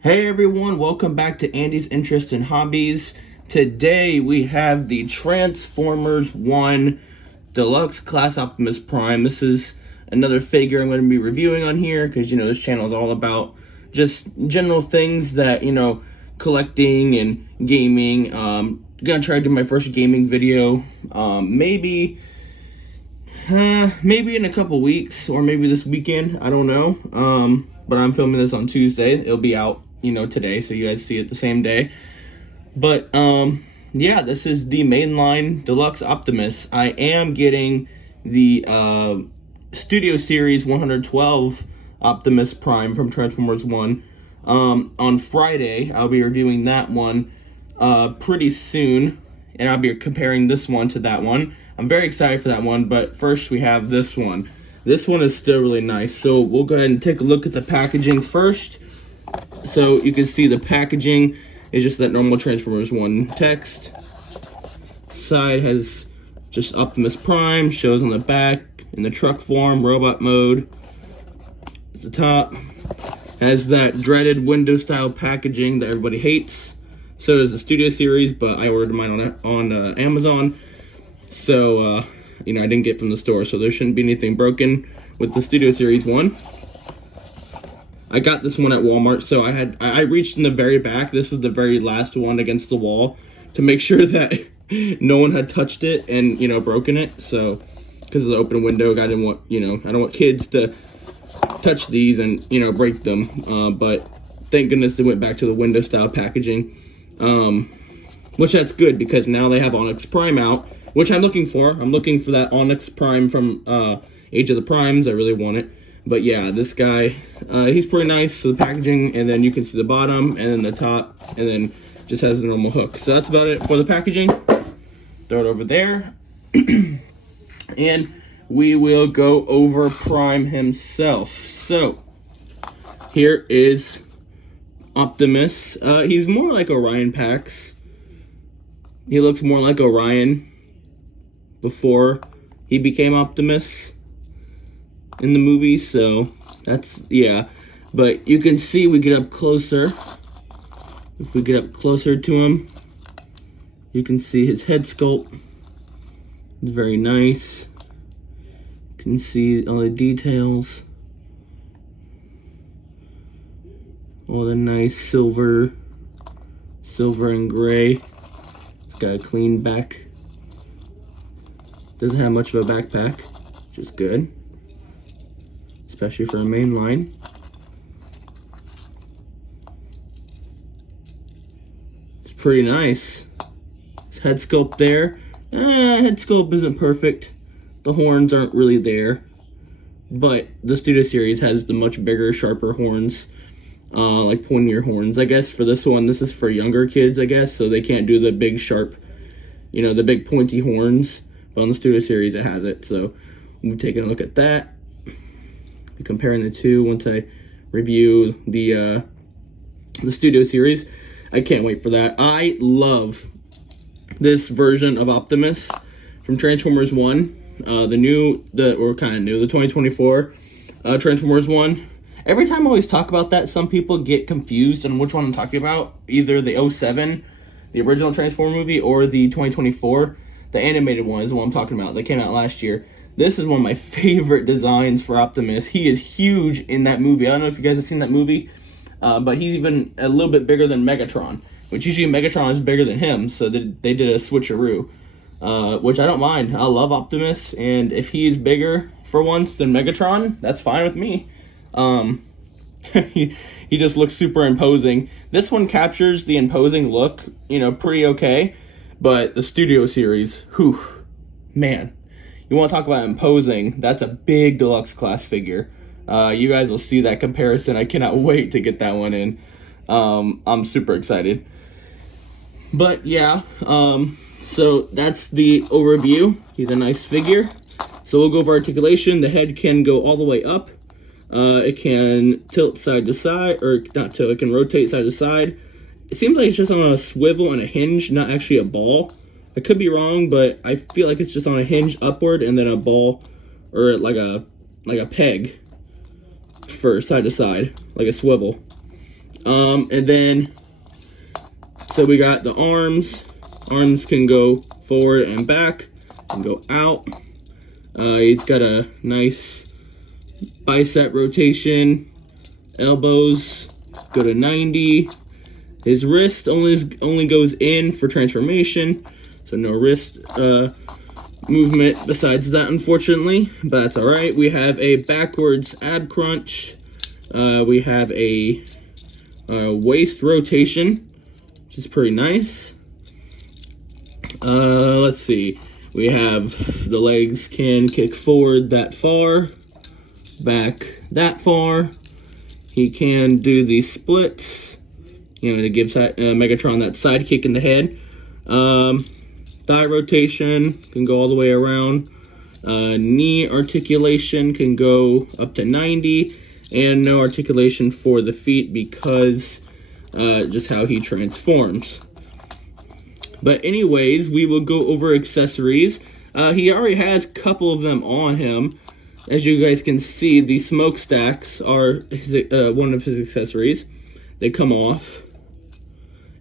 Hey everyone, welcome back to Andy's Interest in Hobbies. Today we have the Transformers 1 Deluxe Class Optimus Prime. This is another figure I'm going to be reviewing on here because, this channel is all about just general things that, collecting and gaming. Gonna try to do my first gaming video, maybe in a couple weeks or maybe this weekend. I don't know. But I'm filming this on Tuesday. It'll be out, today, so you guys see it the same day. But yeah, this is the mainline Deluxe Optimus. I am getting the Studio Series 112 Optimus Prime from Transformers 1 on Friday. I'll be reviewing that one pretty soon, and I'll be comparing this one to that one. I'm very excited for that one, but first we have this one. This one is still really nice, so we'll go ahead and take a look at the packaging first. So you can see the packaging is just that normal Transformers 1 text. Side has just Optimus Prime, shows on the back in the truck form, robot mode. At the top has that dreaded window style packaging that everybody hates. So does the Studio Series, but I ordered mine on Amazon. So I didn't get from the store, so there shouldn't be anything broken with the Studio Series 1. I got this one at Walmart, so I reached in the very back. This is the very last one against the wall to make sure that no one had touched it and, broken it. So, because of the open window, I didn't want, I don't want kids to touch these and, break them. But thank goodness they went back to the window style packaging, which that's good because now they have Onyx Prime out, which I'm looking for. I'm looking for that Onyx Prime from Age of the Primes. I really want it. But yeah, this guy, he's pretty nice. So the packaging, and then you can see the bottom, and then the top, and then just has a normal hook. So that's about it for the packaging. Throw it over there. And we will go over Prime himself. So here is Optimus. He's more like Orion Pax. He looks more like Orion before he became Optimus in the movie, so that's, yeah. But you can see we get up closer. If we get up closer to him, you can see his head sculpt. It's very nice. You can see all the details. All the nice silver and gray. It's got a clean back. Doesn't have much of a backpack, which is good, especially for a mainline. It's pretty nice. His head sculpt there. Head sculpt isn't perfect. The horns aren't really there, but the Studio Series has the much bigger, sharper horns, like pointier horns. I guess for this one, this is for younger kids, I guess, so they can't do the big sharp, the big pointy horns. But on the Studio Series, it has it. So we'll be taking a look at that. Be comparing the two once I review the Studio Series. I can't wait for that. I love this version of Optimus from Transformers 1. The 2024 Transformers 1. Every time I always talk about that, some people get confused on which one I'm talking about. Either the 07, the original Transformer movie, or the 2024. The animated one is the one I'm talking about. That came out last year. This is one of my favorite designs for Optimus. He is huge in that movie. I don't know if you guys have seen that movie, but he's even a little bit bigger than Megatron, which usually Megatron is bigger than him, so they did a switcheroo, which I don't mind. I love Optimus, and if he's bigger for once than Megatron, that's fine with me. He just looks super imposing. This one captures the imposing look, pretty okay, but the Studio Series, whew, man. You want to talk about imposing, that's a big deluxe class figure. You guys will see that comparison. I cannot wait to get that one in. I'm super excited. But yeah, so that's the overview. He's a nice figure. So we'll go over articulation. The head can go all the way up. It can tilt side to side, or not tilt, it can rotate side to side. It seems like it's just on a swivel and a hinge, not actually a ball. I could be wrong, but I feel like it's just on a hinge upward and then a ball, or like a peg for side to side, like a swivel. And then, so we got the arms. Arms can go forward and back, and go out. He's got a nice bicep rotation. Elbows go to 90. His wrist only goes in for transformation, so no wrist movement besides that, unfortunately, but that's all right. We have a backwards ab crunch. We have a waist rotation, which is pretty nice. Let's see. We have the legs can kick forward that far, back that far. He can do these splits, you know, to give Megatron that side kick in the head. Thigh rotation can go all the way around. Knee articulation can go up to 90, and no articulation for the feet because just how he transforms. But anyways, we will go over accessories. He already has a couple of them on him. As you guys can see, the smokestacks are one of his accessories. They come off.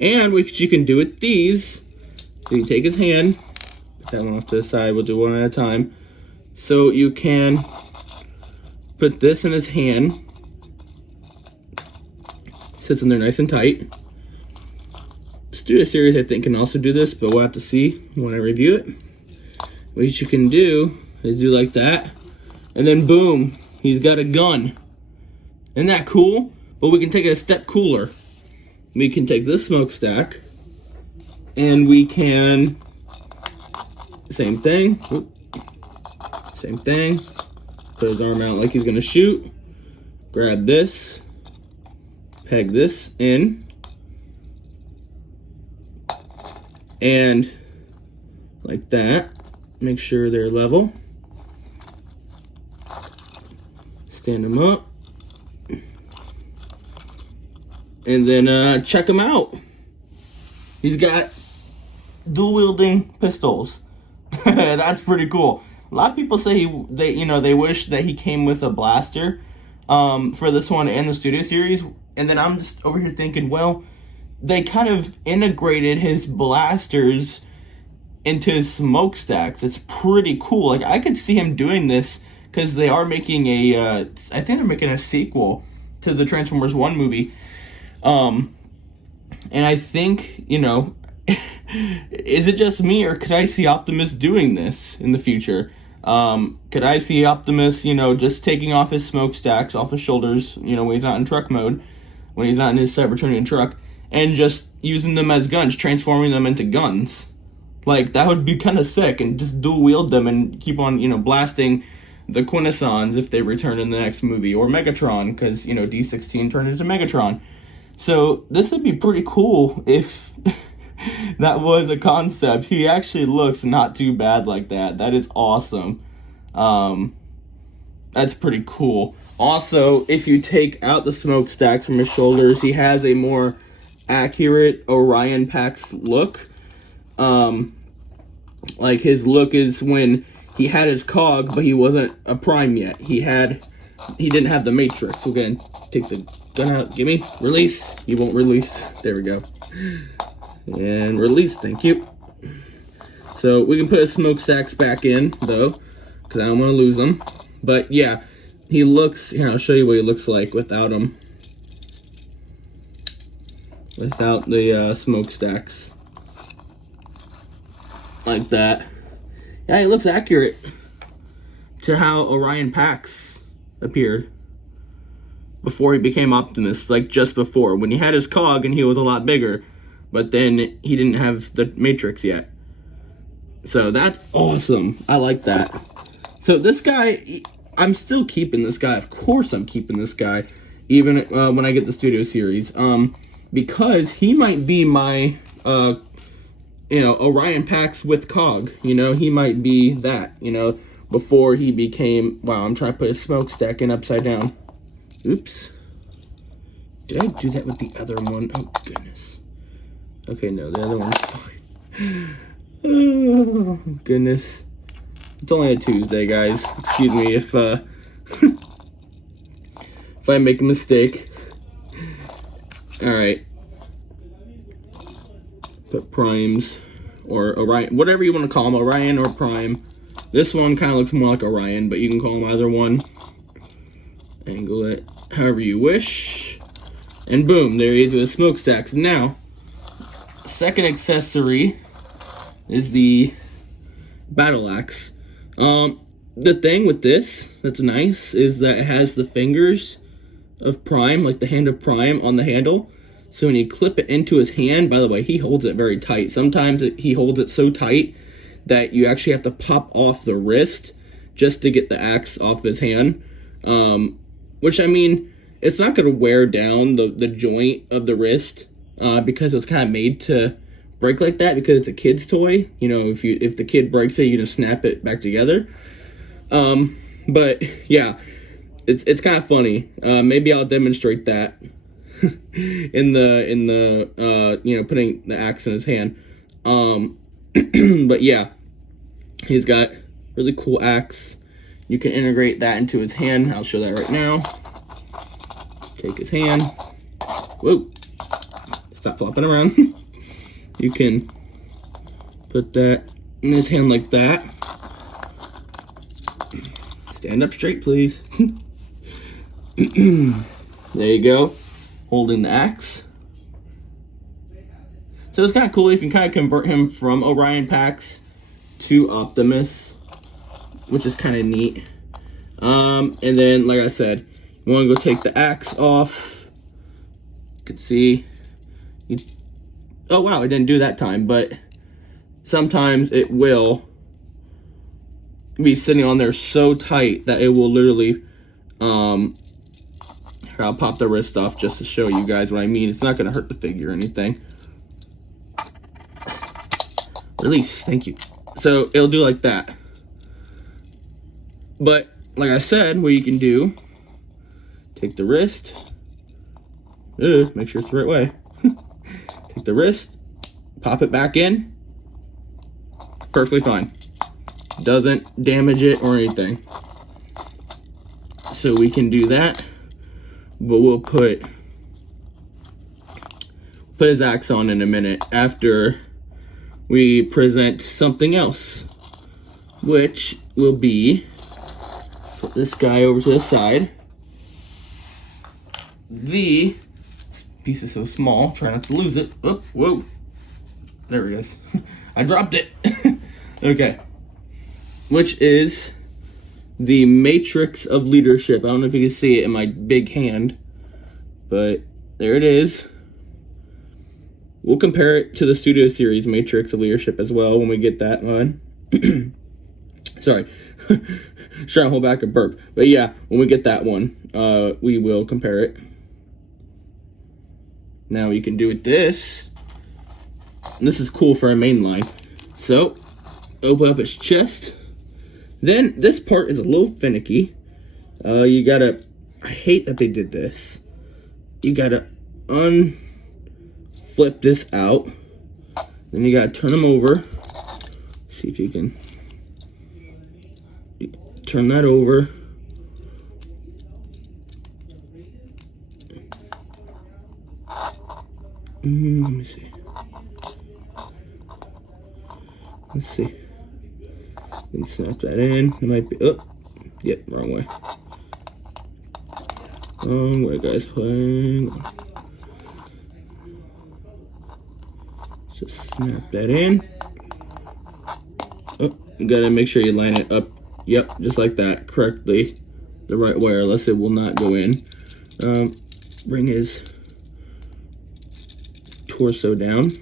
And what you can do with these, so you take his hand, put that one off to the side, we'll do one at a time. So you can put this in his hand. Sits in there nice and tight. Studio Series, I think, can also do this, but we'll have to see when I review it. What you can do is do like that, and then boom, he's got a gun. Isn't that cool? But we can take it a step cooler. We can take this smokestack, and we can, same thing, put his arm out like he's gonna shoot, grab this, peg this in, and like that, make sure they're level, stand them up, and then check him out. He's got dual wielding pistols. That's pretty cool. A lot of people say they wish that he came with a blaster for this one and the Studio Series, and then I'm just over here thinking, well, they kind of integrated his blasters into his smokestacks. It's pretty cool. Like, I could see him doing this because they are making I think they're making a sequel to the Transformers 1 movie. And I think, is it just me, or could I see Optimus doing this in the future? Could I see Optimus, just taking off his smokestacks off his shoulders, when he's not in truck mode, when he's not in his Cybertronian truck, and just using them as guns, transforming them into guns? Like, that would be kind of sick, and just dual wield them and keep on, blasting the Quintessons if they return in the next movie, or Megatron, because, D16 turned into Megatron. So this would be pretty cool if that was a concept. He actually looks not too bad like that. That is awesome. That's pretty cool. Also, if you take out the smokestacks from his shoulders, he has a more accurate Orion Pax look. Like, his look is when he had his cog, but he wasn't a prime yet. He didn't have the matrix. We're gonna take the gun out. Gimme. Release. He won't release. There we go. And release. Thank you. So we can put his smokestacks back in, though, because I don't want to lose them. But yeah, he looks, here, I'll show you what he looks like without them. Without the smokestacks. Like that. Yeah, he looks accurate to how Orion Pax appeared before he became Optimus, like just before, when he had his cog and he was a lot bigger, but then he didn't have the Matrix yet. So that's awesome. I like that. So this guy, I'm still keeping this guy. Of course I'm keeping this guy, even when I get the Studio Series, because he might be my Orion Pax with cog. He might be that, before he became, wow, I'm trying to put a smokestack in upside down. Oops. Did I do that with the other one? Oh, goodness. Okay, no, the other one's fine. Oh, goodness. It's only a Tuesday, guys. Excuse me if if I make a mistake. Alright. Put Primes, or Orion, whatever you want to call them, Orion or Prime. This one kind of looks more like Orion, but you can call them either one. Angle it however you wish. And boom, there he is with his smokestacks. Now, second accessory is the battle axe. The thing with this that's nice is that it has the fingers of Prime, like the hand of Prime on the handle. So when you clip it into his hand, by the way, he holds it very tight. Sometimes he holds it so tight that you actually have to pop off the wrist just to get the axe off his hand. Which, I mean, it's not going to wear down the joint of the wrist because it's kind of made to break like that because it's a kid's toy. You know, if the kid breaks it, you just snap it back together. But yeah, it's kind of funny. Maybe I'll demonstrate that in the you know, putting the axe in his hand. But yeah, he's got really cool axe. You can integrate that into his hand. I'll show that right now. Take his hand. Whoa. Stop flopping around. You can put that in his hand like that. Stand up straight, please. There you go. Holding the axe. So it's kind of cool. You can kind of convert him from Orion packs to Optimus, which is kind of neat. And then, like I said, you want to go take the axe off. You can see. Oh wow, it didn't do that time, but sometimes it will be sitting on there so tight that it will literally, I'll pop the wrist off just to show you guys what I mean. It's not going to hurt the figure or anything. Release, thank you. So it'll do like that. But like I said, what you can do, take the wrist, make sure it's the right way. Take the wrist, pop it back in, perfectly fine. Doesn't damage it or anything. So we can do that, but we'll put his axe on in a minute after we present something else, which will be, put this guy over to the side. This piece is so small, try not to lose it. Oh, whoa. There it is. I dropped it. Okay. Which is the Matrix of Leadership. I don't know if you can see it in my big hand, but there it is. We'll compare it to the Studio Series Matrix of Leadership as well when we get that one. Sorry. Trying to hold back a burp. But yeah, when we get that one, we will compare it. Now you can do with this. This is cool for a mainline. So, open up its chest. Then, this part is a little finicky. You gotta, I hate that they did this. You gotta flip this out. Then you gotta turn them over. See if you can turn that over. Let me see. Let's see. Then snap that in. It might be. Oh, yep, wrong way. Wrong way, guys. Hang on. Just snap that in. Oh, you gotta make sure you line it up. Yep, just like that, correctly, the right way, or else it will not go in. Bring his torso down,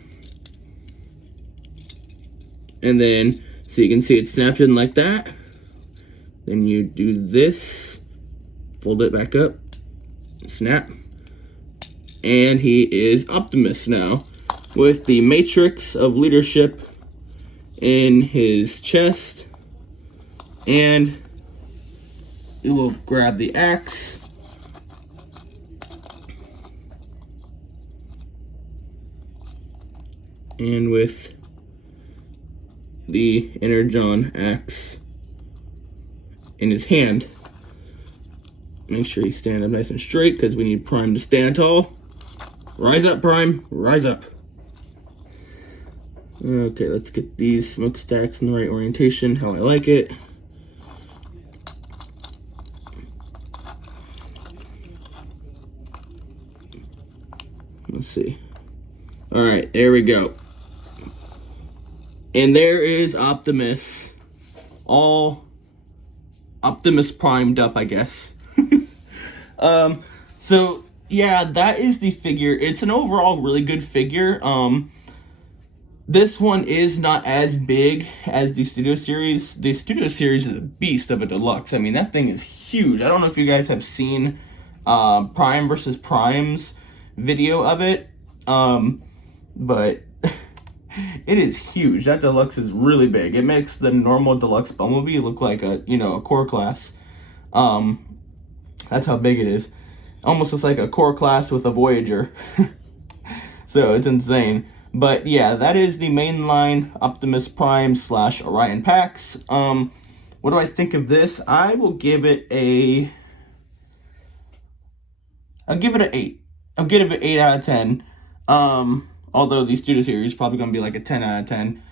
and then so you can see it snapped in like that. Then you do this, fold it back up, snap, and he is Optimus now with the Matrix of Leadership in his chest. And we will grab the axe. And with the Energon axe in his hand, make sure you stand up nice and straight because we need Prime to stand tall. Rise up, Prime. Rise up. Okay, let's get these smokestacks in the right orientation, how I like it. Let's see. All right, there we go. And there is Optimus, all Optimus primed up, I guess. So yeah, that is the figure. It's an overall really good figure. This one is not as big as the Studio Series. The Studio Series is a beast of a deluxe. I mean, that thing is huge. I don't know if you guys have seen Prime versus Prime's video of it, but it is huge. That deluxe is really big. It makes the normal deluxe Bumblebee look like a, a core class. That's how big it is. Almost looks like a core class with a Voyager. So it's insane. But yeah, that is the mainline Optimus Prime / Orion packs. What do I think of this? I will give it a... I'll give it an 8. I'll give it an 8 out of 10. Although the Studio Series is probably going to be like a 10 out of 10.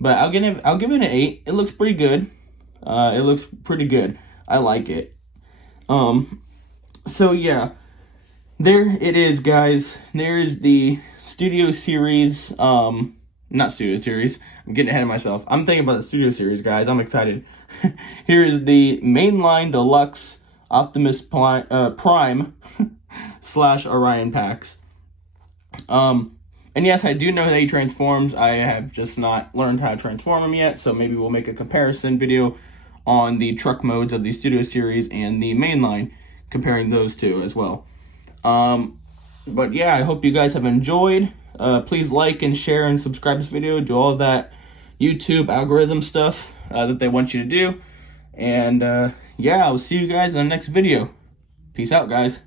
But I'll give it an 8. It looks pretty good. It looks pretty good. I like it. So yeah, there it is, guys. There is the Studio Series, not Studio Series, I'm getting ahead of myself. I'm thinking about the Studio Series, guys. I'm excited. Here is the mainline deluxe Optimus Prime / Orion packs. And yes, I do know that he transforms. I have just not learned how to transform him yet, so maybe we'll make a comparison video on the truck modes of the Studio Series and the mainline, comparing those two as well. But yeah, I hope you guys have enjoyed. Please like and share and subscribe to this video. Do all of that YouTube algorithm stuff that they want you to do. And yeah, I'll see you guys in the next video. Peace out, guys.